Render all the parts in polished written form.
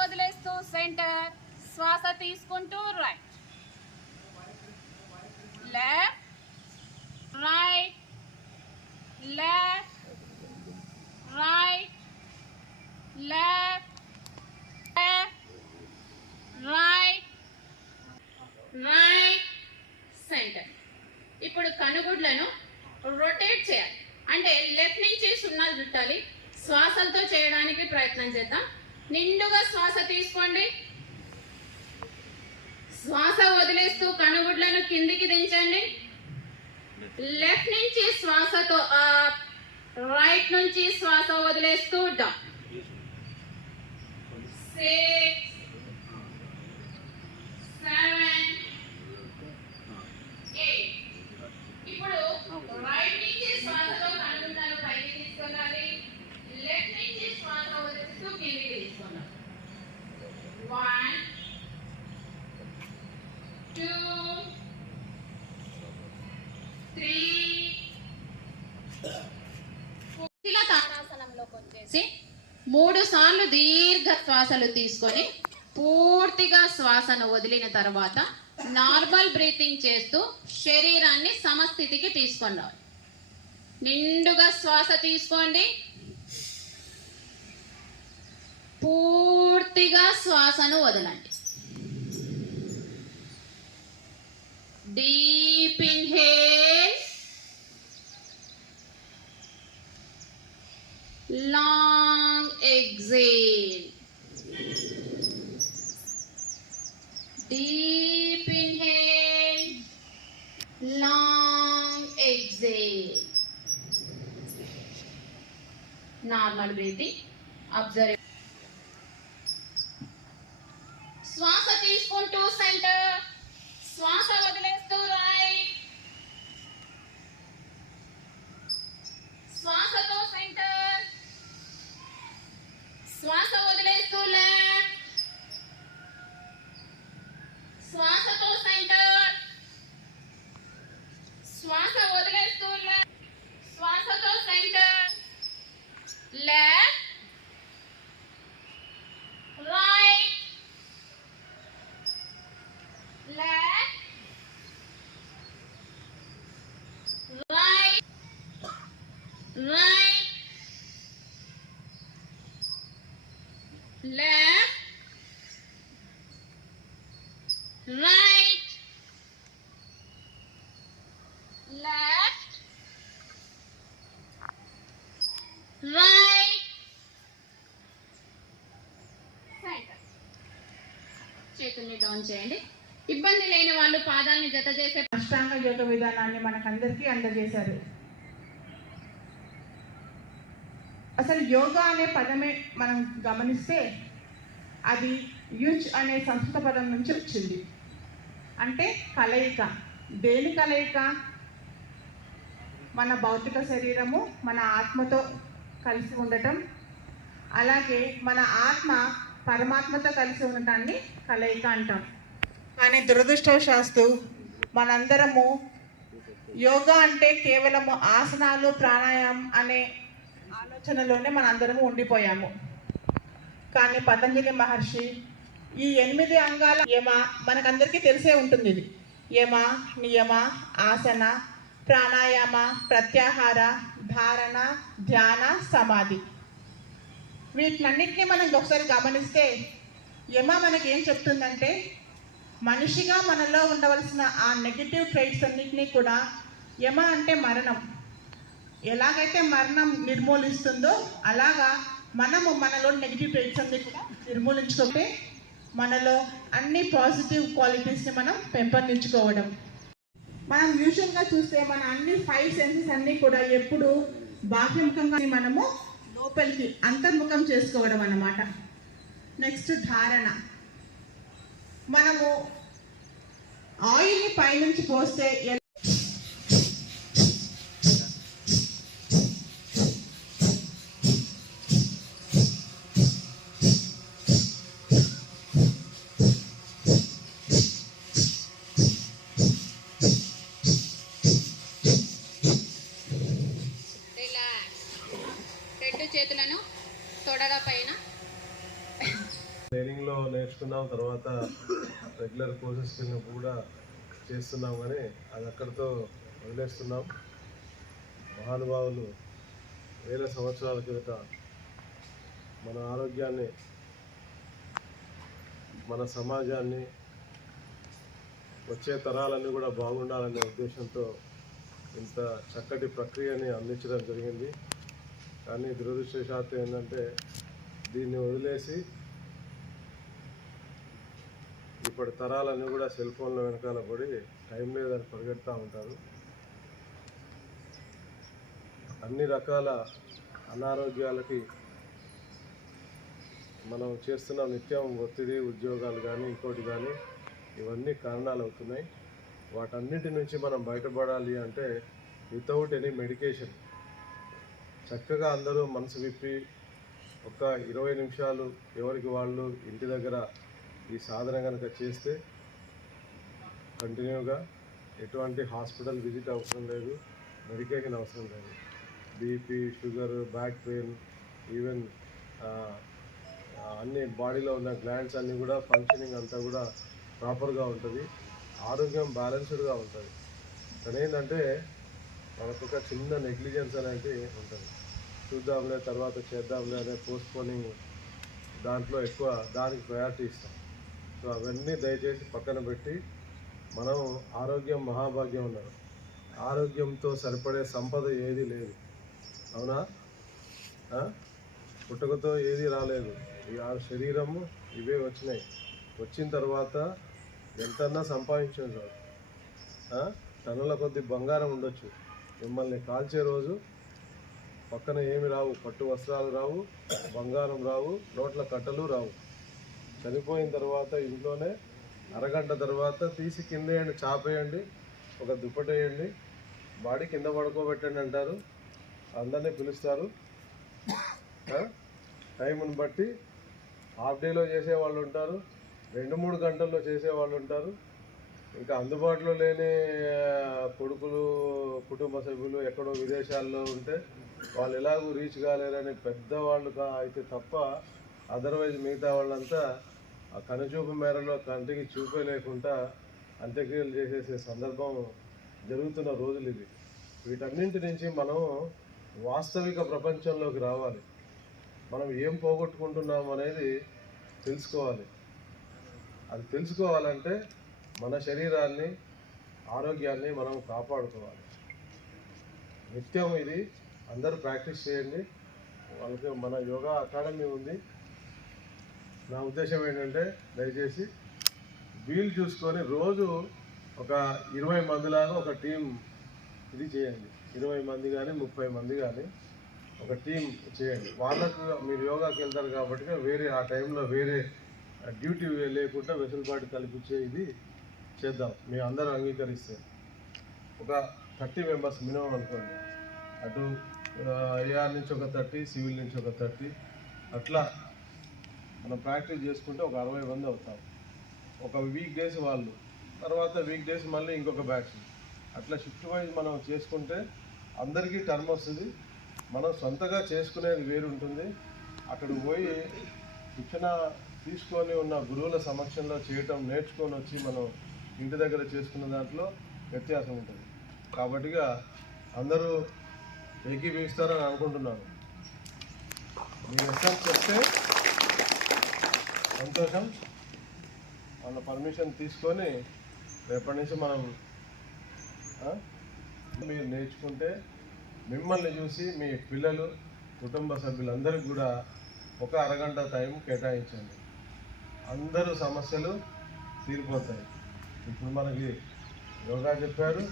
వదిలేస్తూ సెంటర్, శ్వాస తీసుకుంటూ right, left, right, left, right, left, left, right, right, centre. ఇప్పుడు కనుగుడ్లను రొటేట్ చేయాలి, అంటే లెఫ్ట్ నుంచి సున్నాలు చుట్టాలి. శ్వాసలతో చేయడానికి ప్రయత్నం చేద్దాం. నిండుగా శ్వాస తీసుకోండి, శ్వాస వదిలేస్తూ కనుగుడ్లను కిందికి దించండి. లెఫ్ట్ నుంచి శ్వాసతో అప్, రైట్ నుంచి శ్వాస వదిలేస్తూ డౌన్. 6, 7, 8. ఇప్పుడు రైట్ నుంచి శ్వాసతో కనుగుడ్లను పైకి తీసుకెళ్ళాలి, లెఫ్ట్ నుంచి శ్వాస వదిలేస్తూ కిందికి తీసుకున్నాం. 1, 2, 3, 4. తాడాసనంలోకి వచ్చేసి 3 సార్లు దీర్ఘ శ్వాసలు తీసుకొని పూర్తిగా శ్వాసను వదిలిన తర్వాత నార్మల్ బ్రీతింగ్ చేస్తూ శరీరాన్ని సమస్థితికి తీసుకొని రావాలి. నిండుగా శ్వాస తీసుకోండి, పూర్తిగా శ్వాసను వదలండి. Deep inhale, long exhale. Deep inhale, long exhale. Normal breathing observe. శ్వాస తీసుకుంటూ సెంటర్, శ్వాస వదిలేస్తూ రైట్, శ్వాసతో సెంటర్, శ్వాస వదిలేస్తూ లెఫ్ట్, శ్వాసతో సెంటర్, శ్వాస వదిలేస్తూ లెఫ్ట్, శ్వాసతో centre, left, right, left, right, right, left, right, left, right, center. చేతుల్ని డౌన్ చేయండి. ఇబ్బంది లేని వాళ్ళు పాదాలని జత చేసే అష్టాంగ యోగ విధానాన్ని మనకందరికీ అందజేశారు. అసలు యోగా అనే పదమే మనం గమనిస్తే అది యుజ్ అనే సంస్కృత పదం నుంచి వచ్చింది. అంటే కలయిక. దేని కలయిక? మన భౌతిక శరీరము మన ఆత్మతో కలిసి ఉండటం, అలాగే మన ఆత్మ పరమాత్మతో కలిసి ఉండటాన్ని కలయిక అంటాం. కానీ దురదృష్టవశాత్తు మనందరము యోగా అంటే కేవలము ఆసనాలు ప్రాణాయామం అనే ఆలోచనలోనే మనందరము ఉండిపోయాము. కానీ పతంజలి మహర్షి ఈ 8 అంగాల యమ మనకందరికీ తెలిసే ఉంటుంది. ఇది యమ, నియమ, ఆసన, ప్రాణాయామ, ప్రత్యాహార, ధారణ, ధ్యాన, సమాధి. వీటినన్నింటినీ మనం ఒకసారి గమనిస్తే యమ మనకి ఏం చెప్తుందంటే మనిషిగా మనలో ఉండవలసిన ఆ నెగిటివ్ ట్రైట్స్ అన్నింటినీ కూడా యమ అంటే మరణం. ఎలాగైతే మరణం నిర్మూలిస్తుందో అలాగా మనము మనలో నెగిటివ్ ట్రైట్స్ అన్ని కూడా నిర్మూలించుకుంటే మనలో అన్ని పాజిటివ్ క్వాలిటీస్ని మనం పెంపొందించుకోవడం. మనం యూజువల్గా చూస్తే మన అన్ని 5 సెన్సెస్ అన్నీ కూడా ఎప్పుడు బాహ్యముఖంగా మనము లోపలికి అంతర్ముఖం చేసుకోవడం అన్నమాట. నెక్స్ట్ ధారణ. మనము ఆయిల్ని పైనుంచి పోస్తే చేతులను తొడల పైన. ట్రైనింగ్లో నేర్చుకున్నాం, తర్వాత రెగ్యులర్ కోర్సెస్కి వెళ్ళినప్పుడు కూడా చేస్తున్నాం, కానీ అది అక్కడితో వదిలేస్తున్నాం. మహానుభావులు వేల సంవత్సరాల కిందట మన ఆరోగ్యాన్ని, మన సమాజాన్ని, వచ్చే తరాలన్నీ కూడా బాగుండాలనే ఉద్దేశంతో ఇంత చక్కటి ప్రక్రియని అందించడం జరిగింది. కానీ దురదృష్టవశాత్తు ఏంటంటే దీన్ని వదిలేసి ఇప్పటి తరాలన్నీ కూడా సెల్ ఫోన్ల వెనకాల పడి టైం లేదని పరిగెడుతూ ఉంటారు. అన్ని రకాల అనారోగ్యాలకి మనం చేస్తున్న నిత్యం ఒత్తిడి, ఉద్యోగాలు కానీ ఇంకోటి కానీ ఇవన్నీ కారణాలు అవుతున్నాయి. వాటన్నిటి నుంచి మనం బయటపడాలి అంటే వితౌట్ ఎనీ మెడికేషన్ చక్కగా అందరూ మనసు విప్పి ఒక 20 నిమిషాలు ఎవరికి వాళ్ళు ఇంటి దగ్గర ఈ సాధన కనుక చేస్తే కంటిన్యూగా ఎటువంటి హాస్పిటల్ విజిట్ అవసరం లేదు, మెడికేషన్ అవసరం లేదు. BP, sugar, back pain, even అన్ని బాడీలో ఉన్న గ్లాండ్స్ అన్నీ కూడా ఫంక్షనింగ్ అంతా కూడా ప్రాపర్గా ఉంటుంది, ఆరోగ్యం బ్యాలెన్స్డ్గా ఉంటుంది. కానీ ఏంటంటే మనకు ఒక చిన్న నెగ్లిజెన్స్ అనేది ఉంటుంది. చూద్దాంలే, తర్వాత చేద్దాంలే అనే పోస్ట్పోనింగ్, దాంట్లో ఎక్కువ దానికి ప్రయారిటీ ఇస్తాం. సో అవన్నీ దయచేసి పక్కన పెట్టి మనం ఆరోగ్యం మహాభాగ్యం ఉన్నారు. ఆరోగ్యంతో సరిపడే సంపద ఏది లేదు, అవునా? పుట్టుకతో ఏది రాలేదు, ఈ శరీరము ఇవే వచ్చినాయి. వచ్చిన తర్వాత ఎంతన్నా సంపాదించవచ్చు, టన్నుల కొద్ది బంగారం ఉండొచ్చు, మిమ్మల్ని కాల్చే రోజు పక్కన ఏమి రావు, పట్టు వస్త్రాలు రావు, బంగారం రావు, నోట్ల కట్టలు రావు. చనిపోయిన తర్వాత ఇంట్లోనే అరగంట తర్వాత తీసి కింద వేయండి, చాపేయండి, ఒక దుప్పటి వేయండి, బాడీ కింద పడుకోబెట్టండి అంటారు. అందరినీ పిలుస్తారు. టైంని బట్టి హాఫ్ డేలో చేసేవాళ్ళు ఉంటారు, 2-3 గంటల్లో చేసేవాళ్ళు ఉంటారు. ఇంకా అందుబాటులో లేని కొడుకులు, కుటుంబ సభ్యులు ఎక్కడో విదేశాల్లో ఉంటే వాళ్ళు ఎలాగూ రీచ్ కాలేరని పెద్దవాళ్ళు అయితే తప్ప అదర్వైజ్ మిగతా వాళ్ళంతా ఆ కనుచూపు మేరలో కంటికి చూపే లేకుండా అంత్యక్రియలు చేసేసే సందర్భం జరుగుతున్న రోజులు ఇది. వీటన్నింటి నుంచి మనం వాస్తవిక ప్రపంచంలోకి రావాలి. మనం ఏం పోగొట్టుకుంటున్నాం అనేది తెలుసుకోవాలి. అది తెలుసుకోవాలంటే మన శరీరాన్ని, ఆరోగ్యాన్ని మనం కాపాడుకోవాలి. నిత్యం ఇది అందరూ ప్రాక్టీస్ చేయండి. వాళ్ళకి మన యోగా అకాడమీ ఉంది. నా ఉద్దేశం ఏంటంటే దయచేసి వీలు చూసుకొని రోజు ఒక 20 మందిలాగా ఒక టీం ఇది చేయండి. 20 మంది కానీ 30 మంది కానీ ఒక టీం చేయండి. వాళ్ళకు మీరు యోగాకి వెళ్తారు కాబట్టి వేరే ఆ టైంలో వేరే డ్యూటీ లేకుండా వెసులుబాటు కల్పించే ఇది చేద్దాం. మీ అందరూ అంగీకరిస్తే ఒక 30 మెంబర్స్ మినిమం అనుకోండి. అటు ఏఆర్ నుంచి ఒక 30, సివిల్ నుంచి ఒక 30, అట్లా మనం ప్రాక్టీస్ చేసుకుంటే ఒక 60 మంది అవుతాం. ఒక వీక్ డేస్ వాళ్ళు, తర్వాత వీక్ డేస్ మళ్ళీ ఇంకొక బ్యాచ్, అట్లా షిఫ్ట్ వైజ్ మనం చేసుకుంటే అందరికీ టర్మ్ వస్తుంది. మనం సొంతగా చేసుకునేది వేరు ఉంటుంది. అక్కడికి పోయి శిక్షణ తీసుకొని ఉన్న గురువుల సమక్షంలో చేయటం నేర్చుకొని వచ్చి మనం ఇంటి దగ్గర చేసుకున్న దాంట్లో వ్యత్యాసం ఉంటుంది. కాబట్టిగా అందరూ ఏకీభవిస్తారని అనుకుంటున్నాను. మీరు ఎక్కడ చెప్తే సంతోషం. వాళ్ళ పర్మిషన్ తీసుకొని రేపటి నుంచి మనం మీరు నేర్చుకుంటే మిమ్మల్ని చూసి మీ పిల్లలు, కుటుంబ సభ్యులందరికీ కూడా ఒక అరగంట టైం కేటాయించండి. అందరూ సమస్యలు తీరిపోతాయి. ఇప్పుడు మనకి యోగా చెప్పారు,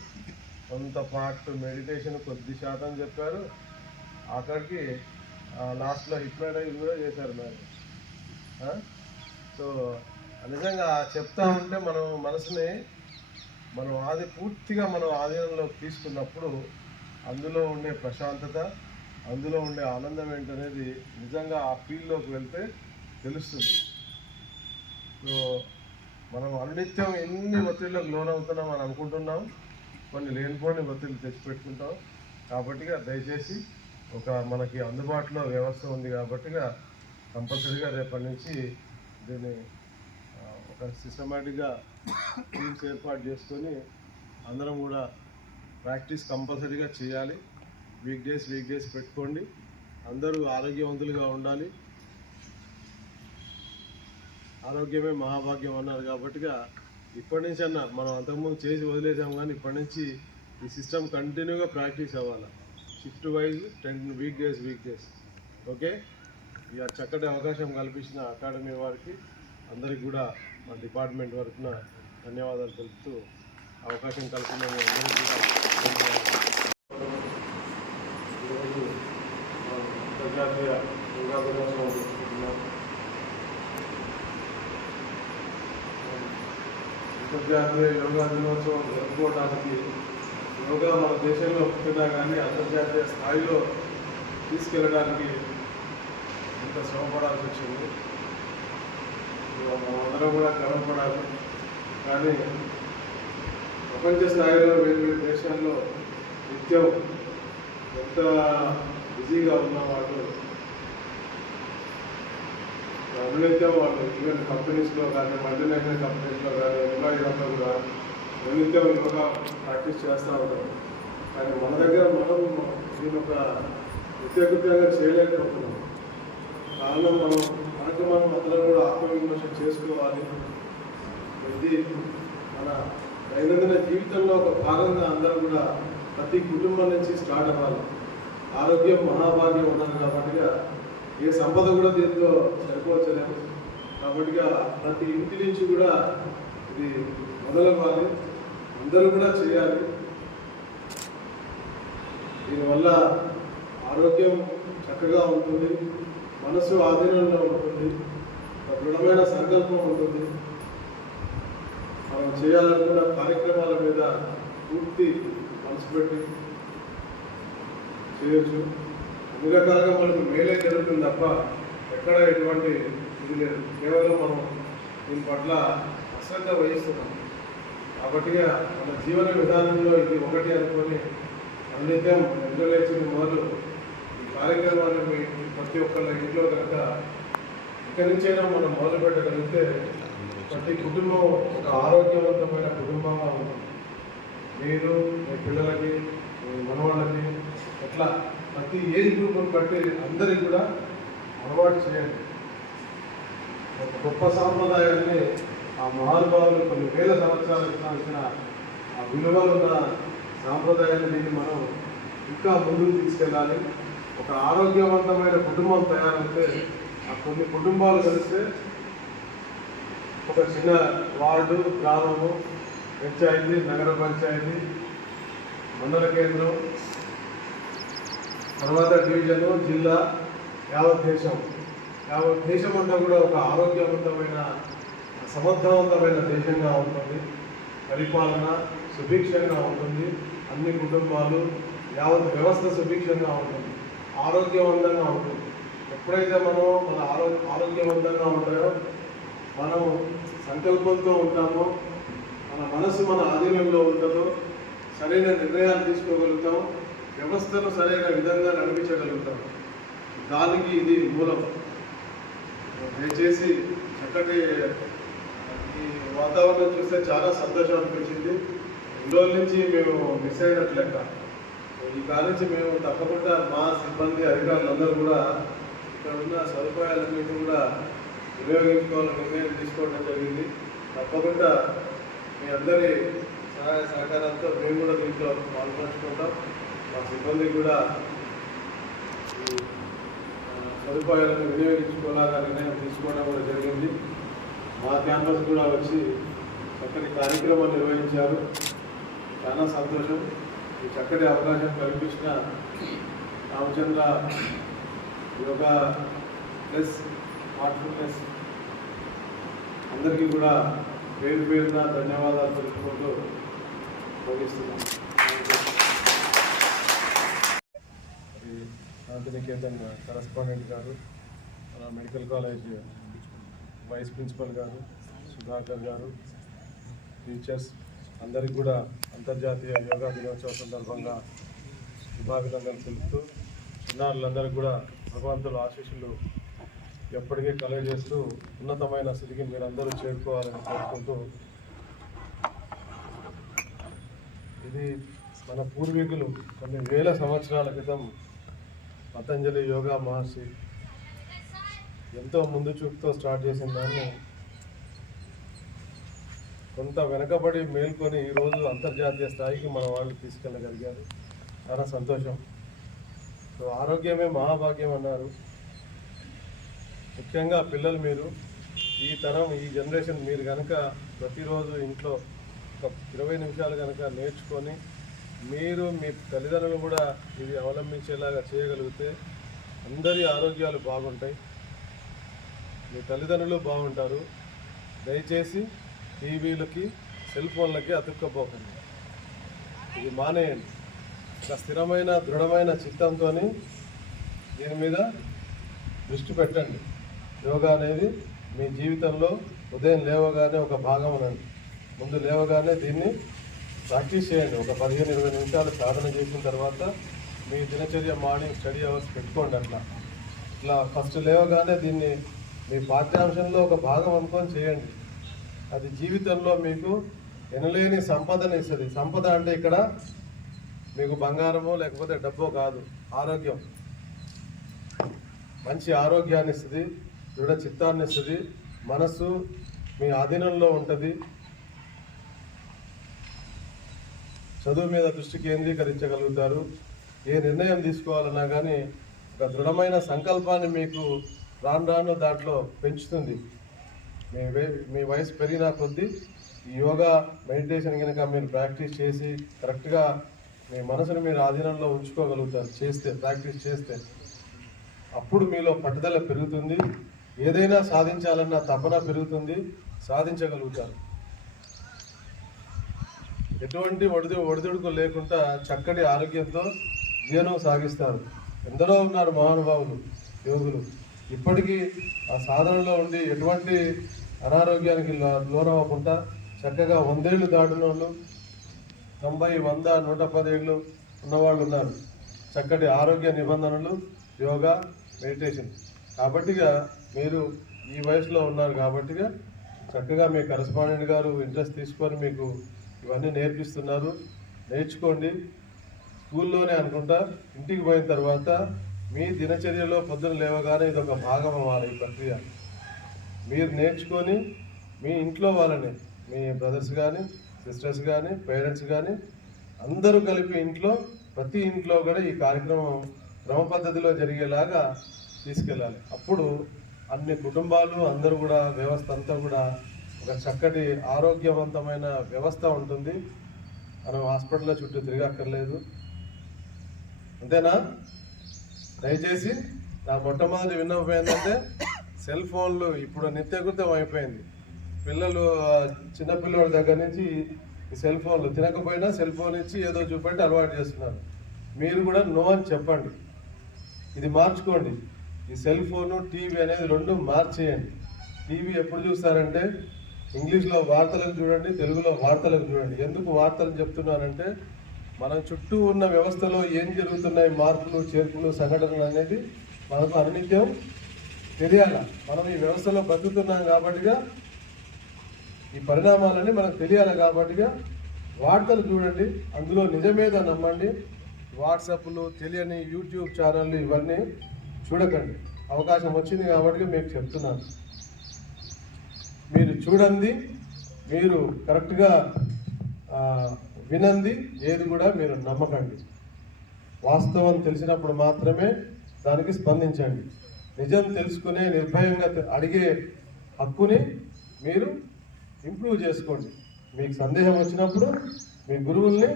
కొంత పార్ట్ మెడిటేషన్ కొద్ది శాతం చెప్పారు, అక్కడికి లాస్ట్లో హిప్నోటైజ్ కూడా చేశారు మేడం. సో నిజంగా చెప్తా ఉంటే మనం మనసుని పూర్తిగా మనం ఆధీనంలోకి తీసుకున్నప్పుడు అందులో ఉండే ప్రశాంతత, అందులో ఉండే ఆనందం ఏంటనేది నిజంగా ఆ ఫీల్డ్లోకి వెళ్తే తెలుస్తుంది. సో మనం అనిత్యం ఎన్ని ఒత్తిళ్ళకు లోనవుతున్నాం అని అనుకుంటున్నాం, కొన్ని లేనిపోని ఒత్తిళ్ళు తెచ్చిపెట్టుకుంటాం. కాబట్టి దయచేసి మనకి అందుబాటులో వ్యవస్థ ఉంది కాబట్టి కంపల్సరీగా రేపటి నుంచి దీన్ని ఒక సిస్టమేటిక్గా టీమ్స్ ఏర్పాటు చేసుకొని అందరం కూడా ప్రాక్టీస్ కంపల్సరీగా చేయాలి. వీక్ డేస్ పెట్టుకోండి. అందరూ ఆరోగ్యవంతులుగా ఉండాలి. ఆరోగ్యమే మహాభాగ్యం అన్నారు కాబట్టి ఇప్పటి నుంచి అన్న మనం అంతకుముందు చేసి వదిలేసాం, కానీ ఇప్పటి నుంచి ఈ సిస్టమ్ కంటిన్యూగా ప్రాక్టీస్ అవ్వాలి. Shift wise 10 week days. Okay, ఇక చక్కటి అవకాశం కల్పించిన అకాడమీ వారికి అందరికి కూడా మా డిపార్ట్మెంట్ తరఫున ధన్యవాదాలు తెలుపుతూ అవకాశం కల్పించిన మీ అందరికీ కూడా ఈరోజు అంతర్జాతీయ యోగా దినోత్సవం జరుపుకుంటున్నాం. అంతర్జాతీయ యోగా దినోత్సవం జరుపుకోవడానికి యోగా మన దేశంలో పుట్టినా కానీ అంతర్జాతీయ స్థాయిలో తీసుకెళ్ళడానికి ఇంత శ్రమపడాల్సి వచ్చింది. మనమందరం కూడా గర్వపడాలి. కానీ ప్రపంచ స్థాయిలో వేరు దేశాల్లో నిత్యం ఎంత బిజీగా ఉన్న వాళ్ళు అనునిత్యం వాళ్ళు ఈవెన్ కంపెనీస్లో కానీ మల్టీనేషనల్ కంపెనీస్లో కానీ ఎంప్లాయీస్ అందరూ కూడా అనునిత్యం యోగా ప్రాక్టీస్ చేస్తూ ఉంటారు. కానీ మన దగ్గర మనం దీని ఒక నిత్యకృత్యంగా చేయలేకపోతున్నాం. కారణం మనం అందరం కూడా ఆత్మవిమర్శ చేసుకోవాలి. ఇది మన దైనందిన జీవితంలో ఒక భాగంగా అందరూ కూడా ప్రతి కుటుంబం నుంచి స్టార్ట్ అవ్వాలి. ఆరోగ్యం మహాభాగ్యం ఉన్నది కాబట్టి ఏ సంపద కూడా దీంతో సరిపోవచ్చలేము. కాబట్టి ప్రతి ఇంటి నుంచి కూడా ఇది మొదలవ్వాలి. అందరూ కూడా చేయాలి. దీనివల్ల ఆరోగ్యం చక్కగా ఉంటుంది, మనసు ఆధీనంలో ఉంటుంది, దృఢమైన సంకల్పం ఉంటుంది. మనం చేయాలనుకున్న కార్యక్రమాల మీద పూర్తి మనసు పెట్టి చేయొచ్చు. అన్ని రకాలుగా మనకు మేలే జరుగుతుంది తప్ప ఎక్కడ ఎటువంటి ఇది లేదు. కేవలం మనం దీని పట్ల అశ్రద్ధ వహిస్తున్నాం. కాబట్టి మన జీవన విధానంలో ఇది ఒకటి అనుకొని అన్నిత్యం నిద్రలేచిన మొదలు ఈ కార్యక్రమాన్ని ప్రతి ఒక్కళ్ళ ఇంట్లో కనుక ఇక్కడి నుంచైనా మనం మొదలు పెట్టగలిగితే ప్రతి కుటుంబం ఒక ఆరోగ్యవంతమైన కుటుంబంగా ఉంటుంది. మీరు మీ పిల్లలకి మీ మనవాళ్ళకి ఎట్లా ప్రతి ఏజ్ గ్రూప్ని బట్టి అందరికీ కూడా అలవాటు చేయండి. ఒక గొప్ప సాంప్రదాయాన్ని ఆ మహానుభావులు కొన్ని వేల సంవత్సరాలు ఇచ్చిన ఆ విలువలున్న సాంప్రదాయాన్ని దీన్ని మనం ఇంకా ముందుకు తీసుకెళ్ళాలి. ఒక ఆరోగ్యవంతమైన కుటుంబం తయారైతే ఆ కొన్ని కుటుంబాలు కలిస్తే ఒక చిన్న వార్డు, గ్రామము, పంచాయతీ, నగర పంచాయతీ, మండల కేంద్రం, తర్వాత డివిజను, జిల్లా, యావత్ దేశం అంతా కూడా ఒక ఆరోగ్యవంతమైన సమర్థవంతమైన దేశంగా ఉంటుంది. పరిపాలన సుభిక్షంగా ఉంటుంది. అన్ని కుటుంబాలు, యావత్ వ్యవస్థ సుభిక్షంగా ఉంటుంది, ఆరోగ్యవంతంగా ఉంటుంది. ఎప్పుడైతే మన ఆరోగ్యవంతంగా ఉంటాయో, మనం సంకల్పంతో ఉంటామో, మన మనసు మన ఆధీనంలో ఉంటుందో, సరైన నిర్ణయాలు తీసుకోగలుగుతాం, వ్యవస్థను సరైన విధంగా నడిపించగలుగుతాం. దానికి ఇది మూలం. దయచేసి చక్కటి ఈ వాతావరణం చూస్తే చాలా సంతోషం అనిపించింది. ఈ రోజు నుంచి మేము మిస్ అయినట్లు లెక్క. ఈ కాలం నుంచి మేము తప్పకుండా మా సిబ్బంది అధికారులందరూ కూడా ఇక్కడ ఉన్న సదుపాయాలన్నింటినీ కూడా వినియోగించుకోవాలని నిర్ణయం తీసుకోవడం జరిగింది. తప్పకుండా మీ అందరి సహాయ సహకారంతో మేము కూడా దీంట్లో పాల్పంచుకుంటాం. మా సిబ్బంది కూడా ఈ సదుపాయాలను వినియోగించుకోవాలని నిర్ణయం తీసుకోవడం కూడా జరిగింది. మా క్యాంపస్ కూడా వచ్చి చక్కటి కార్యక్రమాలు నిర్వహించారు. చాలా సంతోషం. ఈ చక్కటి అవకాశం కల్పించిన రామచంద్ర యోగా ప్లస్ హార్ట్ఫుల్నెస్ అందరికీ కూడా పేరున ధన్యవాదాలు తెలుపుకుంటూ ముగిస్తున్నాం. శాంతినికేతన్ కరస్పాండెంట్ గారు, మన మెడికల్ కాలేజ్ వైస్ ప్రిన్సిపల్ గారు, సుధాకర్ గారు, టీచర్స్ అందరికీ కూడా అంతర్జాతీయ యోగా దినోత్సవం సందర్భంగా శుభాభినందనలు తెలుపుతూ చిన్నారులందరికీ కూడా భగవంతుల ఆశీస్సులు ఎప్పటికీ కలుగజేస్తూ ఉన్నతమైన స్థితికి మీరందరూ చేరుకోవాలని కోరుకుంటూ, ఇది మన పూర్వీకులు కొన్ని వేల సంవత్సరాల క్రితం పతంజలి యోగా మహర్షి ఎంతో ముందు చూపుతో స్టార్ట్ చేసిన దాన్ని కొంత వెనకబడి మేల్కొని ఈరోజు అంతర్జాతీయ స్థాయికి మన వాళ్ళు తీసుకెళ్ళగలిగారు. చాలా సంతోషం. సో ఆరోగ్యమే మహాభాగ్యం అన్నారు. ముఖ్యంగా పిల్లలు, మీరు ఈ తరం, ఈ జనరేషన్ మీరు కనుక ప్రతిరోజు ఇంట్లో ఒక 20 నిమిషాలు కనుక నేర్చుకొని మీరు మీ తల్లిదండ్రులు కూడా ఇది అవలంబించేలాగా చేయగలిగితే అందరి ఆరోగ్యాలు బాగుంటాయి, మీ తల్లిదండ్రులు బాగుంటారు. దయచేసి టీవీలకి, సెల్ ఫోన్లకి అతుక్కపోకండి. ఇది మానేయండి. ఒక స్థిరమైన, దృఢమైన చిత్తంతో దీని మీద దృష్టి పెట్టండి. యోగా అనేది మీ జీవితంలో ఉదయం లేవగానే ఒక భాగం అనండి. ముందు లేవగానే దీన్ని ప్రాక్టీస్ చేయండి. ఒక 15-20 నిమిషాలు సాధన చేసిన తర్వాత మీ దినచర్య మార్నింగ్ స్టడీ అవర్స్ పెట్టుకోండి. ఇట్లా ఫస్ట్ లేవగానే దీన్ని మీ పాఠ్యాంశంలో ఒక భాగం అనుకొని చేయండి. అది జీవితంలో మీకు ఎనలేని సంపదను ఇస్తుంది. సంపద అంటే ఇక్కడ మీకు బంగారమో లేకపోతే డబ్బో కాదు, ఆరోగ్యం. మంచి ఆరోగ్యాన్ని ఇస్తుంది, దృఢ చిత్తాన్ని ఇస్తుంది, మనస్సు మీ ఆధీనంలో ఉంటుంది, చదువు మీద దృష్టి కేంద్రీకరించగలుగుతారు. ఏ నిర్ణయం తీసుకోవాలన్నా కానీ ఒక దృఢమైన సంకల్పాన్ని మీకు రాను రాను దాంట్లో పెంచుతుంది. మీ వయసు పెరిగిన కొద్దీ ఈ యోగా, మెడిటేషన్ కనుక మీరు ప్రాక్టీస్ చేసి కరెక్ట్గా మీ మనసును మీరు ఆధీనంలో ఉంచుకోగలుగుతారు. ప్రాక్టీస్ చేస్తే అప్పుడు మీలో పట్టుదల పెరుగుతుంది. ఏదైనా సాధించాలన్న తపన పెరుగుతుంది, సాధించగలుగుతారు. ఎటువంటి ఒడిదుడుకు లేకుండా చక్కటి ఆరోగ్యంతో జీవనం సాగిస్తారు. ఎందరో ఉన్నారు మహానుభావులు, యోగులు. ఇప్పటికీ ఆ సాధనలో ఉండి ఎటువంటి అనారోగ్యానికి లోనవ్వకుండా చక్కగా 100 ఏళ్ళు దాటిన వాళ్ళు, 90, 100, 110 ఏళ్ళు ఉన్నవాళ్ళు ఉన్నారు. చక్కటి ఆరోగ్య నిబంధనలు, యోగా, మెడిటేషన్. కాబట్టిగా మీరు ఈ వయసులో ఉన్నారు కాబట్టిగా చక్కగా మీ కరెస్పాండెంట్ గారు ఇంట్రెస్ట్ తీసుకొని మీకు ఇవన్నీ నేర్పిస్తున్నారు. నేర్చుకోండి. స్కూల్లోనే అనుకుంటా, ఇంటికి పోయిన తర్వాత మీ దినచర్యలో పొద్దున లేవగానే ఇది ఒక భాగం అవ్వాలి. ఈ ప్రక్రియ మీరు నేర్చుకొని మీ ఇంట్లో వాళ్ళని, మీ బ్రదర్స్ కానీ, సిస్టర్స్ కానీ, పేరెంట్స్ కానీ అందరూ కలిపి ఇంట్లో, ప్రతి ఇంట్లో కూడా ఈ కార్యక్రమం క్రమ పద్ధతిలో జరిగేలాగా తీసుకెళ్ళాలి. అప్పుడు అన్ని కుటుంబాలు, అందరూ కూడా, వ్యవస్థ అంతా కూడా ఒక చక్కటి ఆరోగ్యవంతమైన వ్యవస్థ ఉంటుంది. మనం హాస్పిటల్లో చుట్టూ తిరగక్కర్లేదు. అంతేనా? దయచేసి నా మొట్టమొదటి విన్నపం ఏంటంటే, సెల్ ఫోన్లు ఇప్పుడు నిత్యకృతం అయిపోయింది. పిల్లలు, చిన్నపిల్లల దగ్గర నుంచి ఈ సెల్ ఫోన్లు, తినకపోయినా సెల్ ఫోన్ ఇచ్చి ఏదో చూపెట్టి అలవాటు చేస్తున్నారు. మీరు కూడా నో అని చెప్పండి. ఇది మార్చుకోండి. ఈ సెల్ ఫోను, టీవీ అనేది 2 మార్చేయండి. టీవీ ఎప్పుడు చూస్తారంటే ఇంగ్లీష్లో వార్తలకు చూడండి, తెలుగులో వార్తలకు చూడండి. ఎందుకు వార్తలు చెప్తున్నానంటే మన చుట్టూ ఉన్న వ్యవస్థలో ఏం జరుగుతున్నాయి, మార్పులు, చేర్పులు, సంఘటనలు అనేది మనకు అనునిత్యం తెలియాలి. మనం ఈ వ్యవస్థలో బతుకుతున్నాం కాబట్టిగా ఈ పరిణామాలన్నీ మనకు తెలియాలి. కాబట్టిగా వార్తలు చూడండి, అందులో నిజమేదో నమ్మండి. వాట్సాప్లు, తెలియని యూట్యూబ్ ఛానళ్ళు ఇవన్నీ చూడకండి. అవకాశం వచ్చింది కాబట్టి మీకు చెప్తున్నాను. మీరు చూడండి, మీరు కరెక్ట్గా వినండి, ఏది కూడా మీరు నమ్మకండి. వాస్తవం తెలిసినప్పుడు మాత్రమే దానికి స్పందించండి. నిజం తెలుసుకునే, నిర్భయంగా అడిగే హక్కుని మీరు ఇంప్రూవ్ చేసుకోండి. మీకు సందేహం వచ్చినప్పుడు మీ గురువుల్ని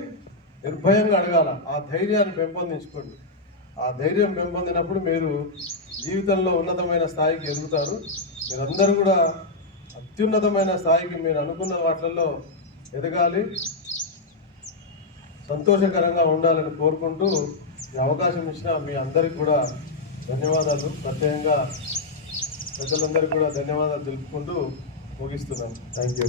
నిర్భయంగా అడగాల. ఆ ధైర్యాన్ని పెంపొందించుకోండి. ఆ ధైర్యం పెంపొందినప్పుడు మీరు జీవితంలో ఉన్నతమైన స్థాయికి ఎదుగుతారు. మీరందరూ కూడా అత్యున్నతమైన స్థాయికి మీరు అనుకున్న వాటిల్లో ఎదగాలి, సంతోషకరంగా ఉండాలని కోరుకుంటూ ఈ అవకాశం ఇచ్చిన మీ అందరికీ కూడా ధన్యవాదాలు. ప్రత్యేకంగా పెద్దలందరికీ కూడా ధన్యవాదాలు తెలుపుకుంటూ ముగిస్తున్నాను. Thank you.